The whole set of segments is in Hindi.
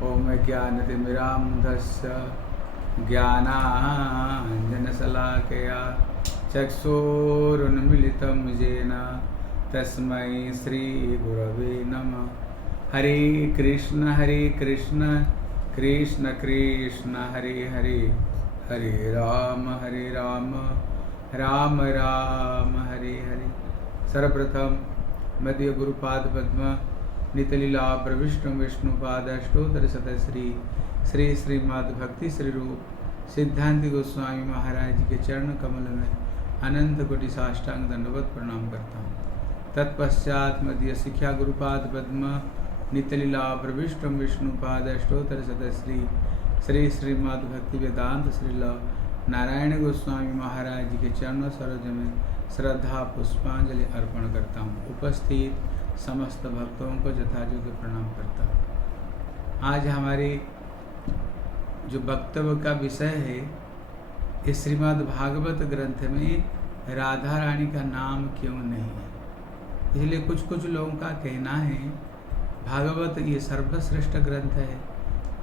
ओम ज्ञानतिमिरान्धस्य ज्ञानाञ्जनशलाकया चक्षुरुन्मिलितं येन तस्मै श्रीगुरवे नमः। हरे कृष्ण कृष्ण कृष्ण हरे हरे, हरे राम राम राम हरे हरे। सर्वप्रथम मध्य गुरुपाद पद्म नितलीला प्रविष्णु विष्णुपाद अष्टोत्तर शतश्री श्री श्रीमद् भक्ति श्री रूप सिद्धांति गोस्वामी महाराज जी के चरण कमल में अनंत कोटि साष्टांग दंडवत प्रणाम करता हूँ। तत्पश्चात मध्य शिक्षा गुरुपाद पद्म नितलीला प्रविष्णु विष्णुपाद अष्टोत्तर शतश्री श्री श्रीमद् भक्ति वेदांत श्रील नारायण गोस्वामी महाराज जी के चरणों सरोज में श्रद्धा पुष्पांजलि अर्पण करता हूँ। उपस्थित समस्त भक्तों को यथायोग्य प्रणाम करता हूँ। आज हमारे जो वक्तव्य का विषय है, इस श्रीमद् भागवत ग्रंथ में राधा रानी का नाम क्यों नहीं है। इसलिए कुछ लोगों का कहना है भागवत ये सर्वश्रेष्ठ ग्रंथ है,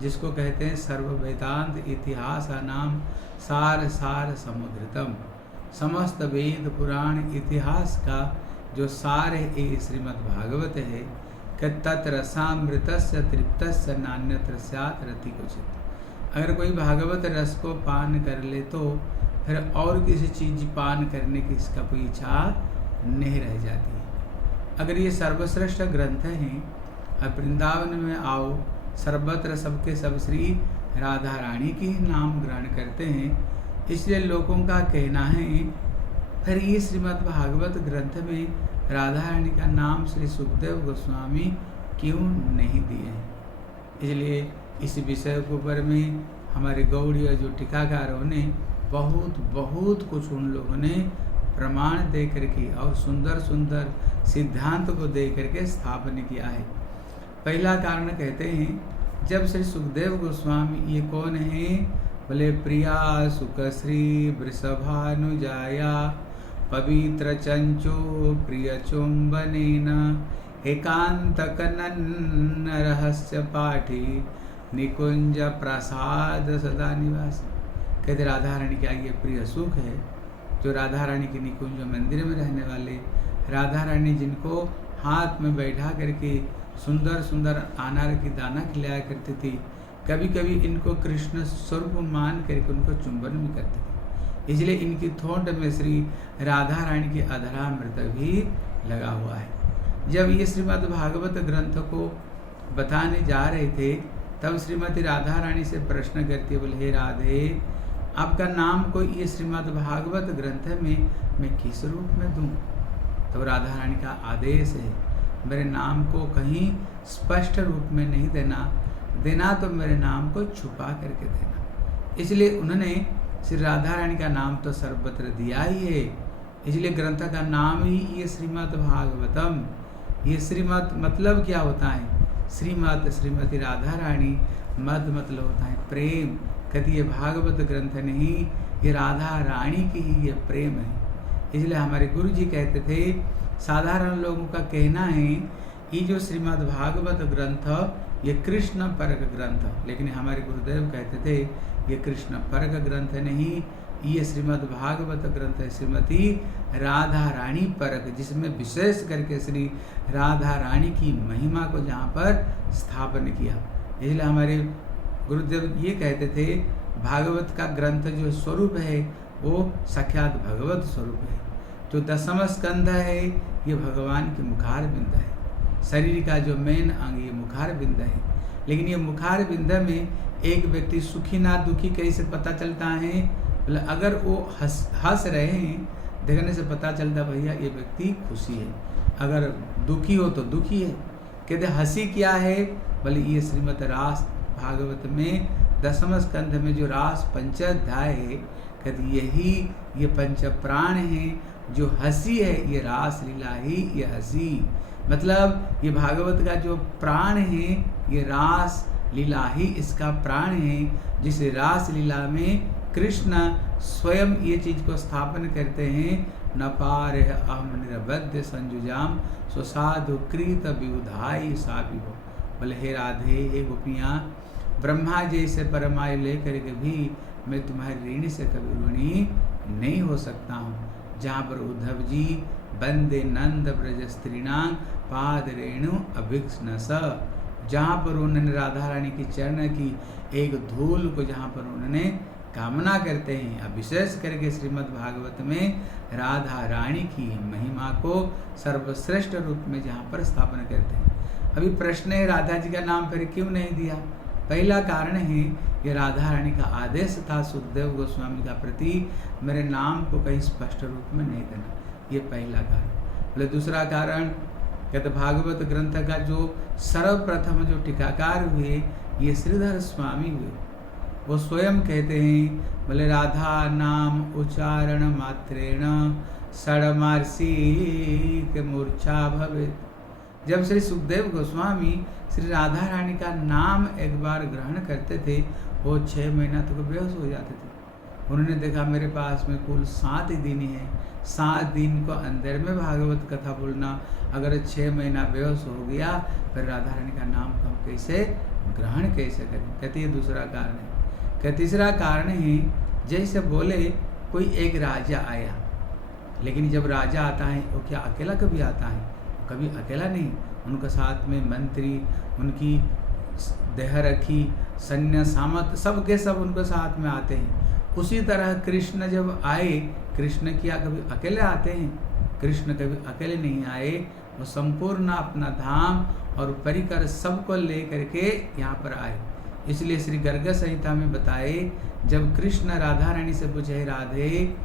जिसको कहते हैं सर्व वेदांत इतिहास नाम सार सार समुद्रतम। समस्त वेद पुराण इतिहास का जो सार है ये श्रीमद् भागवत है कि तत्रसामृतस्य तृप्तस्य नान्यत्र स्यात् रतिक्वचित्। अगर कोई भागवत रस को पान कर ले तो फिर और किसी चीज पान करने की इसका कोई इच्छा नहीं रह जाती है। अगर ये सर्वश्रेष्ठ ग्रंथ हैं, अब वृंदावन में आओ, सर्वत्र सबके सब श्री राधा रानी की नाम ग्रहण करते हैं। इसलिए लोगों का कहना है फिर ये श्रीमद् भागवत ग्रंथ में राधा रानी का नाम श्री सुखदेव गोस्वामी क्यों नहीं दिए हैं। इसलिए इस विषय के ऊपर में हमारे गौड़ीय जो टीकाकारों ने बहुत कुछ उन लोगों ने प्रमाण दे करके और सुंदर सुंदर सिद्धांत को दे करके स्थापन किया है। पहला कारण कहते हैं, जब श्री सुखदेव गोस्वामी ये कौन है, बोले प्रिया सुखश्री वृषभानुजाया पवित्र चंचो प्रिय चुंबनेन एकांत कनन रहस्य पाठी निकुंज प्रसाद सदा निवास। कहते राधा रानी का ये प्रिय सुख है, जो राधा रानी के निकुंज मंदिर में रहने वाले राधा रानी जिनको हाथ में बैठा करके सुंदर सुंदर अनार की दाना खिलाया करती थी, कभी कभी इनको कृष्ण स्वरूप मान करके उनको चुंबन भी करते थे। इसलिए इनकी थोट में श्री राधा रानी की अधरामृत भी लगा हुआ है। जब ये श्रीमद् भागवत ग्रंथ को बताने जा रहे थे, तब श्रीमती राधा रानी से प्रश्न करती, बोले हे राधे, आपका नाम को ये श्रीमद् भागवत ग्रंथ में मैं किस रूप में दूं। तो राधा रानी का आदेश है, मेरे नाम को कहीं स्पष्ट रूप में नहीं देना तो मेरे नाम को छुपा करके देना। इसलिए उन्होंने श्री राधा रानी का नाम तो सर्वत्र दिया ही है। इसलिए ग्रंथ का नाम ही ये श्रीमद् भागवतम। ये श्रीमद् मतलब क्या होता है, श्रीमद् श्रीमती राधा रानी, मद मतलब होता है प्रेम। कहती ये भागवत ग्रंथ नहीं, ये राधा रानी की ही ये प्रेम है। इसलिए हमारे गुरु जी कहते थे, साधारण लोगों का कहना है ये जो श्रीमद् भागवत ग्रंथ ये कृष्ण परक ग्रंथ, लेकिन हमारे गुरुदेव कहते थे ये कृष्ण परक ग्रंथ नहीं, ये श्रीमद् भागवत ग्रंथ है श्रीमती राधा रानी परक, जिसमें विशेष करके श्री राधा रानी की महिमा को जहाँ पर स्थापन किया। इसलिए हमारे गुरुदेव ये कहते थे भागवत का ग्रंथ जो स्वरूप है वो साक्षात भगवत स्वरूप है। जो दसम स्कंध है ये भगवान के मुखार बिंद है। शरीर का जो मेन अंग ये मुखार बिंद है। लेकिन ये मुखार बिंद में एक व्यक्ति सुखी ना दुखी कैसे पता चलता है, बोले अगर वो हंस रहे हैं देखने से पता चलता भैया ये व्यक्ति खुशी है, अगर दुखी हो तो दुखी है। कहते हंसी क्या है, बोले ये श्रीमद् रास भागवत में दसम स्कंध में जो रास पंचाध्याय है, कहते यही ये पंच प्राण है। जो हंसी है ये रास लीला ही ये हंसी, मतलब ये भागवत का जो प्राण है ये रास लीला ही इसका प्राण है। जिस रास लीला में कृष्ण स्वयं ये चीज को स्थापन करते हैं, न पार अहम निरबद्ध संजुजाम स्वसाधु कृत विबुधाई साविभो। बोले हे राधे, हे गोपियाँ, ब्रह्मा जैसे परमायु लेकर के भी मैं तुम्हारी ऋणी से कभी ऋणी नहीं हो सकता हूँ। जहाँ पर उद्धव जी बंदे नंद ब्रज स्त्रीणां पाद रेणु अभिक्ष्णस, जहाँ पर उन्होंने राधा रानी की चरण की एक धूल को जहाँ पर उन्होंने कामना करते हैं। अब विशेष करके श्रीमद् भागवत में राधा रानी की महिमा को सर्वश्रेष्ठ रूप में जहाँ पर स्थापना करते हैं। अभी प्रश्न है राधा जी का नाम फिर क्यों नहीं दिया? पहला कारण है कि राधा रानी का आदेश था सुखदेव गोस्वामी का प्रति मेरे नाम को कहीं स्पष्ट रूप में नहीं देना, ये पहला कारण। बोले दूसरा कारण कहते भागवत ग्रंथ का जो सर्वप्रथम जो टीकाकार हुए ये श्रीधर स्वामी हुए। वो स्वयं कहते हैं, बोले राधा नाम उच्चारण मात्रेण षड्मार्षिक मूर्छा भवेत्। जब श्री सुखदेव गोस्वामी श्री राधा रानी का नाम एक बार ग्रहण करते थे, वो 6 महीना तक बेहोश हो जाते थे। उन्होंने देखा मेरे पास में कुल 7 दिन है, 7 दिन को अंदर में भागवत कथा बोलना, अगर 6 महीना बेहोश हो गया फिर राधा रानी का नाम को हम कैसे ग्रहण कैसे करें? कहते ये दूसरा कारण है। कहते तीसरा कारण है, जैसे बोले कोई एक राजा आया, लेकिन जब राजा आता है वो क्या अकेला कभी आता है? कभी अकेला नहीं, उनके साथ में मंत्री, उनकी देह रखी, सैन्य सामत सबके सब उनके साथ में आते हैं। उसी तरह कृष्ण जब आए, कृष्ण क्या कभी अकेले आते हैं? कृष्ण कभी अकेले नहीं आए, वो संपूर्ण अपना धाम और परिकर सबको ले करके यहाँ पर आए। इसलिए श्री गर्ग संहिता में बताए, जब कृष्ण राधा रानी से पूछे राधे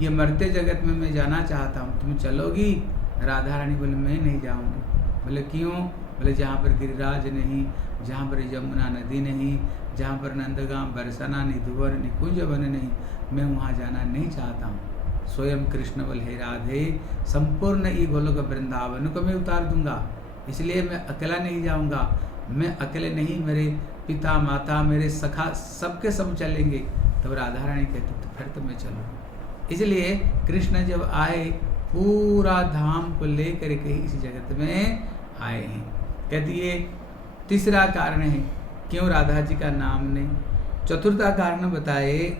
ये मरते जगत में मैं जाना चाहता हूँ, तुम चलोगी? राधा रानी बोले मैं नहीं जाऊँगी। बोले क्यों? बोले जहाँ पर गिरिराज नहीं, जहाँ पर यमुना नदी नहीं, जहाँ पर नंदगांव बरसाना निधुवर निकुंज वन नहीं, मैं वहाँ जाना नहीं चाहता हूँ। स्वयं कृष्ण बोले हे राधे, संपूर्ण ये गोलोक वृंदावन को मैं उतार दूंगा, इसलिए मैं अकेला नहीं जाऊँगा। मैं अकेले नहीं, मेरे पिता माता मेरे सखा सबके सब चलेंगे। तब राधा रानी कहती तो फिर तो मैं चलूँ। इसलिए कृष्ण जब आए पूरा धाम को लेकर के इस जगत में आए हैं। कहती है तीसरा कारण है क्यों राधा जी का नाम नहीं। चतुर्था कारण बताए,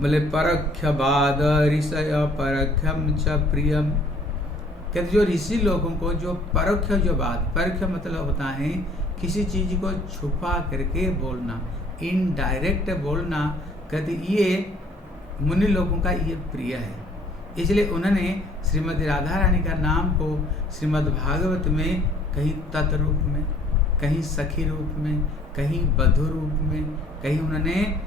बोले परख्य बाद ऋषय परख्यम च प्रियम। कहते जो ऋषि लोगों को जो परोक्ष जो बात, परोक्ष मतलब होता है किसी चीज को छुपा करके बोलना, इनडायरेक्ट बोलना, कहते ये मुनि लोगों का ये प्रिय है। इसलिए उन्होंने श्रीमद् राधा रानी का नाम को श्रीमद् भागवत में कहीं तत् रूप में, कहीं सखी रूप में, कहीं बधु रूप में, कहीं उन्होंने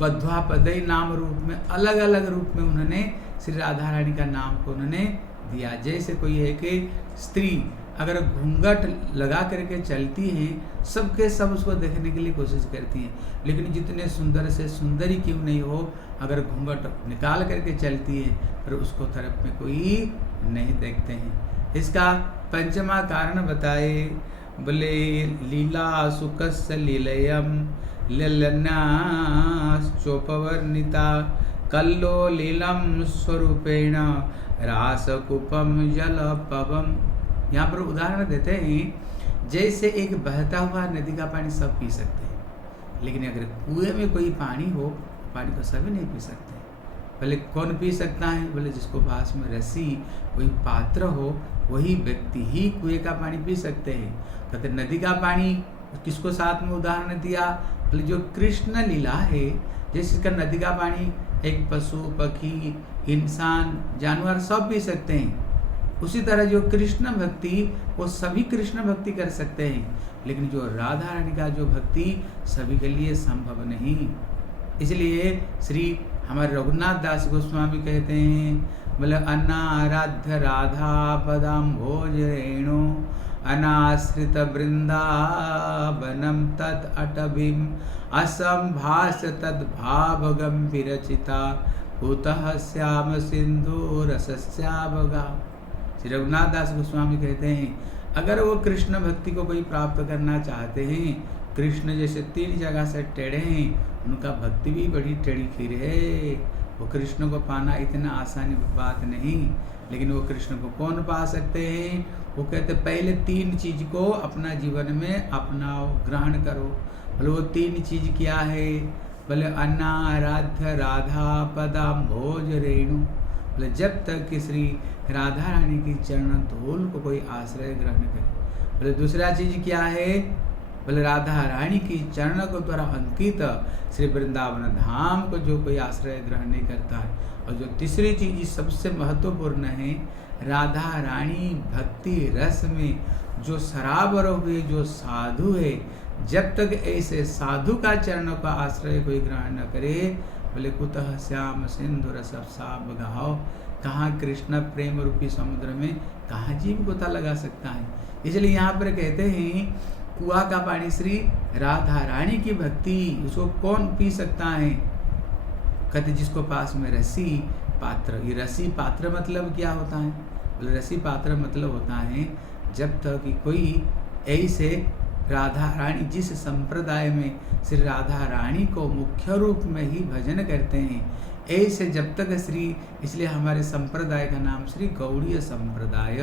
बध्वापदय नाम रूप में, अलग अलग रूप में उन्होंने श्री राधा रानी का नाम को उन्होंने दिया। जैसे कोई है कि स्त्री अगर घूंघट लगा करके चलती हैं, सबके सब उसको देखने के लिए कोशिश करती हैं, लेकिन जितने सुंदर से सुंदरी क्यों नहीं हो, अगर घूंघट निकाल करके चलती है फिर उसको तरफ में कोई नहीं देखते हैं। इसका पंचमा कारण बताए, बोले लीला सुकस्य लीलयम ललना चोपवर्णिता कल्लो लीलम स्वरूपेण रासकुपम जलपवम। यहाँ पर उदाहरण देते हैं, जैसे एक बहता हुआ नदी का पानी सब पी सकते हैं, लेकिन अगर कुएं में कोई पानी हो, पानी को सभी नहीं पी सकते। भले कौन पी सकता है? बोले जिसको पास में रस्सी कोई पात्र हो, वही व्यक्ति ही कुएं का पानी पी सकते हैं। कहते नदी का पानी किसको साथ में उदाहरण दिया? बोले जो कृष्ण लीला है, जैसे का नदी का पानी एक पशु पक्षी इंसान जानवर सब पी सकते हैं, उसी तरह जो कृष्ण भक्ति वो सभी कृष्ण भक्ति कर सकते हैं, लेकिन जो राधा रानी का जो भक्ति सभी के लिए संभव नहीं। इसलिए श्री हमारे रघुनाथ दास गोस्वामी कहते हैं, बोले अनाराध्य राधा पदम भोज रेणु अनाश्रित वृंदावनम तद अटभिम असंभाष तद भाव गंभीरचिता भूतः श्याम सिंधु रसस्याभगा। श्री रघुनाथ दास गोस्वामी कहते हैं, अगर वो कृष्ण भक्ति को कोई प्राप्त करना चाहते हैं, कृष्ण जैसे 3 जगह से टेढ़े हैं, उनका भक्ति भी बड़ी टेढ़ी खीर है। वो कृष्ण को पाना इतना आसानी बात नहीं, लेकिन वो कृष्ण को कौन पा सकते हैं? वो कहते पहले 3 चीज को अपना जीवन में अपनाओ, ग्रहण करो। बोले वो 3 चीज क्या है? बोले अनाराध्य राधा पदाम भोज रेणु। बोले जब तक कि श्री राधा रानी की चरण धूल को कोई आश्रय ग्रहण करे। बोले दूसरा चीज क्या है? बोले राधा रानी की चरण को द्वारा अंकित श्री वृंदावन धाम को जो कोई आश्रय ग्रहण नहीं करता है। और जो तीसरी चीज सबसे महत्वपूर्ण है, राधा रानी भक्ति रस में जो सराबर हुए जो साधु है, जब तक ऐसे साधु का चरण का आश्रय कोई ग्रहण न करे, बोले कुतः श्याम सिंधु रस साब गाओ, कहाँ कृष्ण प्रेम रूपी समुद्र में कहाँ जीव गोता लगा सकता है। इसलिए यहाँ पर कहते हैं कुआ का पानी श्री राधा रानी की भक्ति, उसको कौन पी सकता है? कहते जिसको पास में रसी पात्र। ये रसी पात्र मतलब क्या होता है? बोले रसी पात्र मतलब होता है जब तक कि कोई ऐसे राधा रानी, जिस संप्रदाय में श्री राधा रानी को मुख्य रूप में ही भजन करते हैं, ऐसे जब तक श्री, इसलिए हमारे संप्रदाय का नाम श्री गौड़ीय संप्रदाय।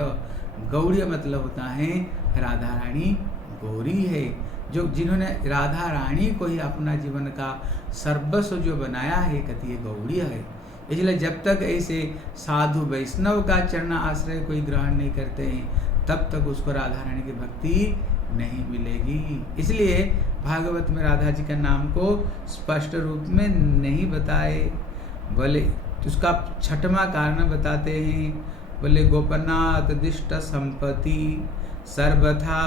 गौड़ीय मतलब होता है राधा रानी गौरी है, जो जिन्होंने राधा रानी को ही अपना जीवन का सर्वस्व जो बनाया है, कहती है गौड़ीय है। इसलिए जब तक ऐसे साधु वैष्णव का चरण आश्रय कोई ग्रहण नहीं करते हैं, तब तक उसको राधा रानी की भक्ति नहीं मिलेगी। इसलिए भागवत में राधा जी का नाम को स्पष्ट रूप में नहीं बताए। बोले उसका 6वां कारण बताते हैं। बोले गोपनाथ दिष्ट संपत्ति सर्वथा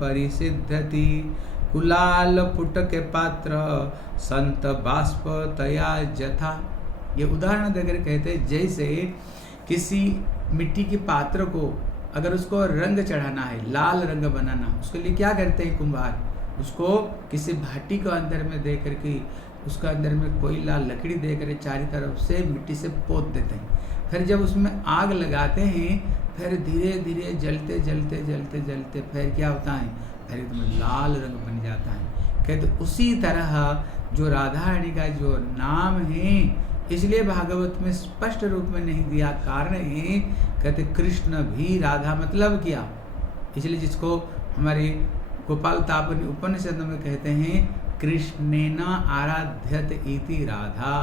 परिसिद्धति, कुलाल पुटक पात्र संत बाष्प तया जथा। ये उदाहरण देकर कहते हैं जैसे किसी मिट्टी के पात्र को अगर उसको रंग चढ़ाना है, लाल रंग बनाना, उसके लिए क्या करते हैं कुम्हार? उसको किसी भाटी को अंदर में दे करके उसका अंदर में कोयला लकड़ी दे कर चारों तरफ से मिट्टी से पोत देते हैं। फिर जब उसमें आग लगाते हैं, फिर धीरे धीरे जलते जलते जलते जलते फिर क्या होता है? फिर एकदम लाल रंग बन जाता है। कहते उसी तरह जो राधा रानी का जो नाम है, इसलिए भागवत में स्पष्ट रूप में नहीं दिया। कारण है कहते कृष्ण भी राधा मतलब क्या? इसलिए जिसको हमारे गोपाल तापनी उपनिषद में कहते हैं कृष्णेन आराध्यत इति राधा।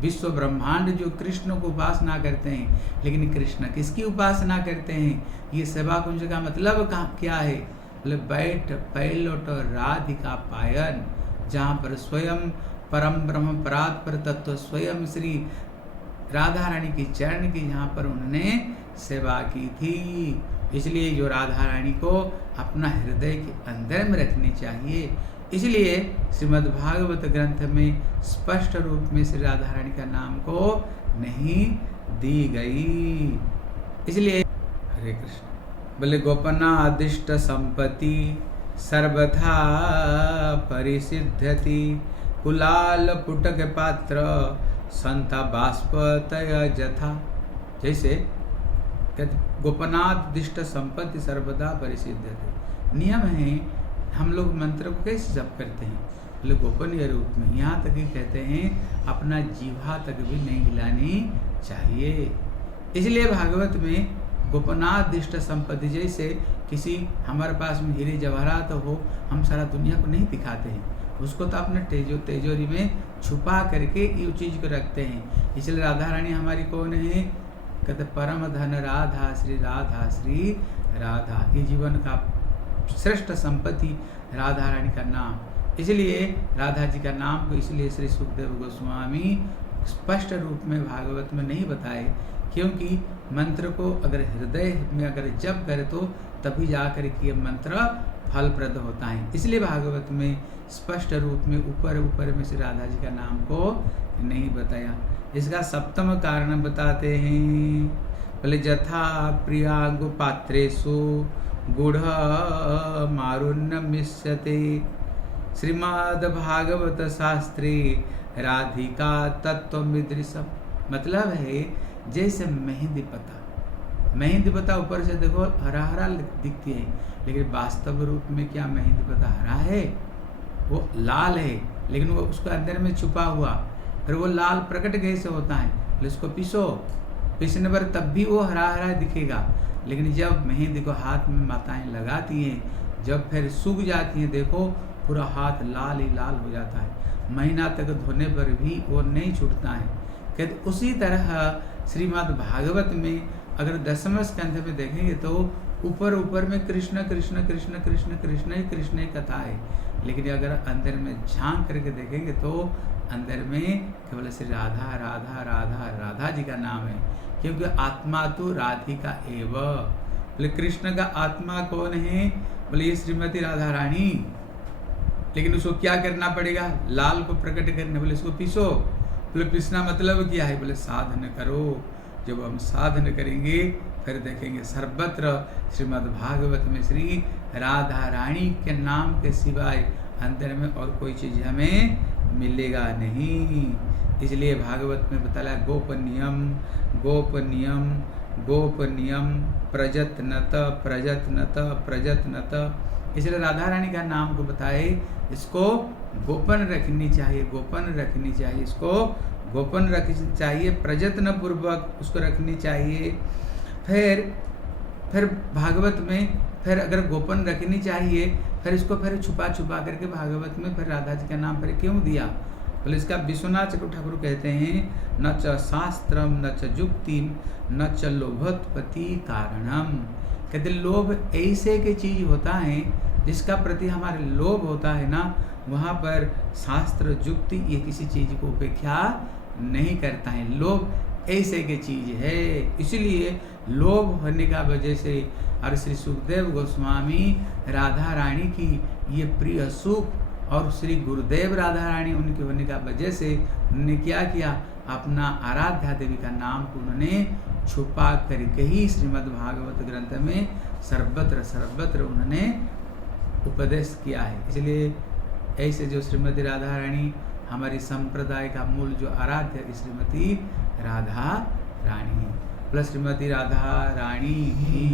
विश्व ब्रह्मांड जो कृष्ण को उपासना करते हैं, लेकिन कृष्ण किसकी उपासना करते हैं? ये सेवा कुंज का मतलब क्या है? बोले बैठ पैलोट राधिका पायन, जहाँ पर स्वयं परम ब्रह्म परात्पर तत्व स्वयं श्री राधा रानी की चरण की यहाँ पर उन्होंने सेवा की थी। इसलिए जो राधा रानी को अपना हृदय के अंदर में रखनी चाहिए। इसलिए श्रीमद् भागवत ग्रंथ में स्पष्ट रूप में श्री राधा रानी का नाम को नहीं दी गई। इसलिए हरे कृष्ण। बोले गोपना आदिष्ट संपत्ति सर्वथा परिसिद्धति, कुलाल पुटक पात्र संता बाष्प तय जथा। जैसे गोपनाथ दिष्ट संपत्ति सर्वदा परिसिद्धति। नियम है, हम लोग मंत्र को कैसे जप करते हैं? बोले गोपनीय रूप में। यहाँ तक ही कहते हैं अपना जीवा तक भी नहीं हिलानी चाहिए। इसलिए भागवत में गोपनाथ दिष्ट संपत्ति, जैसे किसी हमारे पास में हीरे जवाहरात हो, हम सारा दुनिया को नहीं दिखाते हैं, उसको तो अपने तेजोरी में छुपा करके ये चीज को रखते हैं। इसलिए राधा रानी हमारी कौन है? कहते परम धन राधा श्री राधा श्री राधा। ये जीवन का श्रेष्ठ संपत्ति राधा रानी का नाम। इसलिए राधा जी का नाम को इसलिए श्री सुखदेव गोस्वामी स्पष्ट रूप में भागवत में नहीं बताए, क्योंकि मंत्र को अगर हृदय में अगर जप करे तो तभी जाकर के मंत्र फलप्रद होता है। इसलिए भागवत में स्पष्ट रूप में ऊपर ऊपर में श्री राधा जी का नाम को नहीं बताया। इसका 7वां कारण बताते हैं। बोले जथा प्रिया गोपात्रेषु गुढ़ मारुण्य मिश्यते, श्रीमद् भागवत शास्त्री राधिका तत्व मिदृशम। मतलब है जैसे मेहंदी पत्ता ऊपर से देखो हरा हरा दिखती है, लेकिन वास्तव रूप में क्या मेहंदी पत्ता हरा है? वो लाल है, लेकिन वो उसके अंदर में छुपा हुआ, फिर वो लाल प्रकट कैसे होता है? उसको पीसने पर तब भी वो हरा हरा दिखेगा, लेकिन जब मेहंदी को हाथ में माताएं लगाती हैं, जब फिर सूख जाती हैं, देखो पूरा हाथ लाल ही लाल हो जाता है, महीना तक धोने पर भी वो नहीं छूटता है। कहते उसी तरह श्रीमद् भागवत में अगर 10वें स्कंध में देखेंगे तो ऊपर ऊपर में कृष्ण कृष्ण कृष्ण कृष्ण कृष्ण कृष्ण कथा है, लेकिन अगर अंदर में झांक करके देखेंगे तो अंदर में केवल श्री राधा राधा राधा राधा जी का नाम है, क्योंकि आत्मा तो राधिका एव। बोले कृष्ण का आत्मा कौन है? बोले ये श्रीमती राधा रानी। लेकिन उसको क्या करना पड़ेगा? लाल को प्रकट करने, बोले इसको पीसो। बोले पीसना मतलब क्या है? बोले साधन करो। जब हम साधन करेंगे फिर देखेंगे सर्वत्र श्रीमद् भागवत में श्री राधा रानी के नाम के सिवाय अंदर में और कोई चीज हमें मिलेगा नहीं। इसलिए भागवत में बताया गोपनीयम गोपनीयम गोपनीयम प्रजतनत प्रजतनत प्रजतनत। इसलिए राधा रानी का नाम को बताए, इसको गोपन रखनी चाहिए, गोपन रखनी चाहिए, इसको गोपन रखनी चाहिए, प्रजत्न पूर्वक उसको रखनी चाहिए। फिर भागवत में फिर अगर गोपन रखनी चाहिए, फिर इसको फिर छुपा छुपा करके भागवत में फिर राधा जी का नाम फिर क्यों दिया? बोले इसका विश्वनाथ चक्रवर्ती ठाकुर कहते हैं, न च शास्त्रम न च जुक्तिम न च लोभोत्पत्ति कारणम। कहते लोभ ऐसे के चीज होता है जिसका प्रति हमारे लोभ होता है ना, वहाँ पर शास्त्र जुक्ति ये किसी चीज को उपेक्षा नहीं करता है। लोभ ऐसे के चीज है, इसलिए लोभ होने का वजह से और श्री सुखदेव गोस्वामी राधा रानी की ये प्रिय सुख और श्री गुरुदेव राधा रानी उनके होने का वजह से उन्होंने क्या किया? अपना आराध्या देवी का नाम को उन्होंने छुपा करके ही श्रीमद् भागवत ग्रंथ में सर्वत्र सर्वत्र उन्होंने उपदेश किया है। इसलिए ऐसे जो श्रीमती राधा रानी हमारी संप्रदाय का मूल जो आराध्य श्रीमती राधा रानी प्लस श्रीमती राधा रानी की